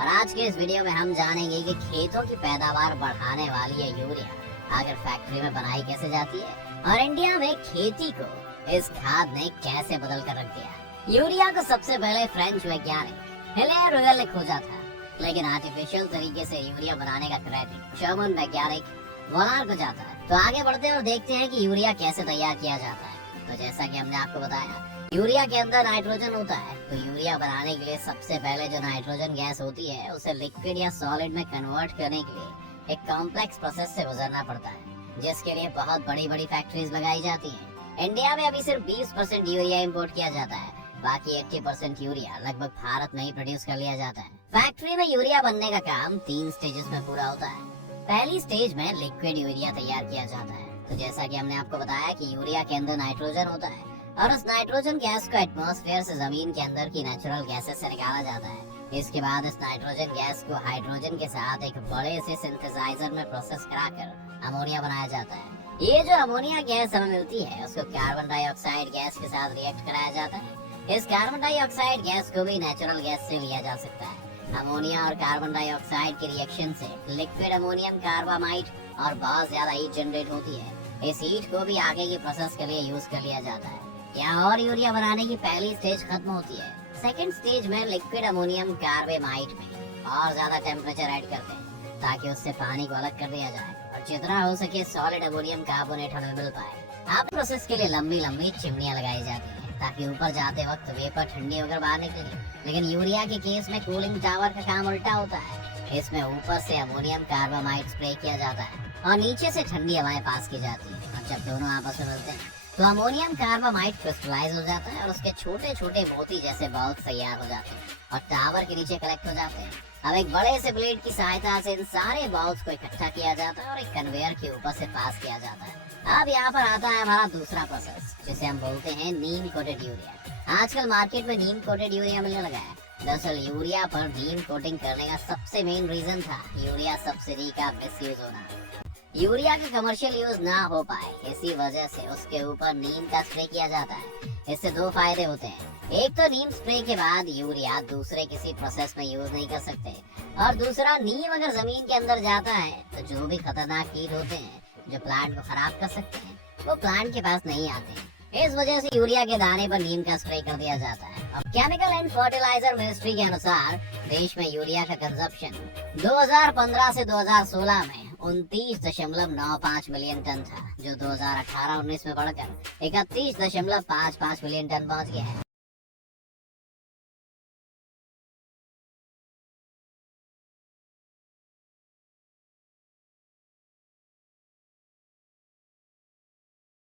और आज के इस वीडियो में हम जानेंगे कि खेतों की पैदावार बढ़ाने वाली है यूरिया आखिर फैक्ट्री में बनाई कैसे जाती है और इंडिया में खेती को इस खाद ने कैसे बदल कर रख दिया। यूरिया को सबसे पहले फ्रेंच वैज्ञानिक हिलेयर रोयल ने खोजा था, लेकिन आर्टिफिशियल तरीके से यूरिया बनाने का क्रेडिट जर्मन वैज्ञानिक वोलार को जाता है। तो आगे बढ़ते हैं और देखते हैं कि यूरिया कैसे तैयार किया जाता है। तो जैसा कि हमने आपको बताया, यूरिया के अंदर नाइट्रोजन होता है। तो यूरिया बनाने के लिए सबसे पहले जो नाइट्रोजन गैस होती है उसे लिक्विड या सॉलिड में कन्वर्ट करने के लिए एक कॉम्प्लेक्स प्रोसेस से गुजरना पड़ता है, जिसके लिए बहुत बड़ी बड़ी फैक्ट्रीज लगाई जाती हैं। इंडिया में अभी सिर्फ 20% यूरिया इंपोर्ट किया जाता है, बाकी 80% यूरिया लगभग भारत में ही प्रोड्यूस कर लिया जाता है। फैक्ट्री में यूरिया बनने का काम 3 स्टेजेस में पूरा होता है। पहली स्टेज में लिक्विड यूरिया तैयार किया जाता है। तो जैसा कि हमने आपको बताया कि यूरिया के अंदर नाइट्रोजन होता है और उस नाइट्रोजन गैस को एटमॉस्फेयर से जमीन के अंदर की नेचुरल गैसेस से निकाला जाता है। इसके बाद इस नाइट्रोजन गैस को हाइड्रोजन के साथ एक बड़े से सिंथेसाइजर में प्रोसेस कराकर अमोनिया बनाया जाता है। ये जो अमोनिया गैस हमें मिलती है उसको कार्बन डाइऑक्साइड गैस के साथ रिएक्ट कराया जाता है। इस कार्बन डाइऑक्साइड गैस को भी नेचुरल गैस से लिया जा सकता है। अमोनिया और कार्बन डाइऑक्साइड के रिएक्शन से लिक्विड अमोनियम कार्बामाइड और बहुत ज्यादा हीट जनरेट होती है। इस हीट को भी आगे की प्रोसेस के लिए यूज कर लिया जाता है। यहाँ और यूरिया बनाने की पहली स्टेज खत्म होती है। सेकंड स्टेज में लिक्विड अमोनियम कार्बामाइड में और ज्यादा टेम्परेचर ऐड करते हैं ताकि उससे पानी को अलग कर दिया जाए और जितना हो सके सॉलिड अमोनियम कार्बोनेट हमें मिल पाए। अब प्रोसेस के लिए लंबी लंबी चिमनियां लगाई जाती है ताकि ऊपर जाते वक्त वेपर ठंडी होकर बाहर निकले। लेकिन यूरिया के केस में कूलिंग टावर का काम उल्टा होता है। इसमें ऊपर से अमोनियम कार्बामाइड स्प्रे किया जाता है और नीचे से ठंडी हवाएं पास की जाती है। और जब दोनों आपस में मिलते हैं तो अमोनियम कार्बामाइड क्रिस्टलाइज हो जाता है और उसके छोटे छोटे मोती जैसे बॉल्स तैयार हो जाते हैं और टावर के नीचे कलेक्ट हो जाते हैं। अब एक बड़े से ब्लेड की सहायता से इन सारे बॉल्स को इकट्ठा किया जाता है और एक कन्वेयर के ऊपर से पास किया जाता है। अब यहाँ पर आता है हमारा दूसरा प्रोसेस, जिसे हम बोलते हैं नीम कोटेड यूरिया। आजकल मार्केट में नीम कोटेड यूरिया मिलने लगा है। दरअसल यूरिया पर नीम कोटिंग करने का सबसे मेन रीजन था यूरिया सब्सिडी का मिसयूज होना। यूरिया का कमर्शियल यूज ना हो पाए, इसी वजह से उसके ऊपर नीम का स्प्रे किया जाता है। इससे 2 फायदे होते हैं। एक तो नीम स्प्रे के बाद यूरिया दूसरे किसी प्रोसेस में यूज नहीं कर सकते, और दूसरा नीम अगर जमीन के अंदर जाता है तो जो भी खतरनाक कीट होते हैं जो प्लांट को खराब कर सकते हैं वो प्लांट के पास नहीं आते। इस वजह से यूरिया के दाने पर नीम का स्प्रे कर दिया जाता है। अब केमिकल एंड फर्टिलाइजर मिनिस्ट्री के अनुसार देश में यूरिया का कंजप्शन 2015 से 2016 में 29.95 मिलियन टन था, जो 2018-19 में बढ़कर 31.55 मिलियन टन पहुंच गया है।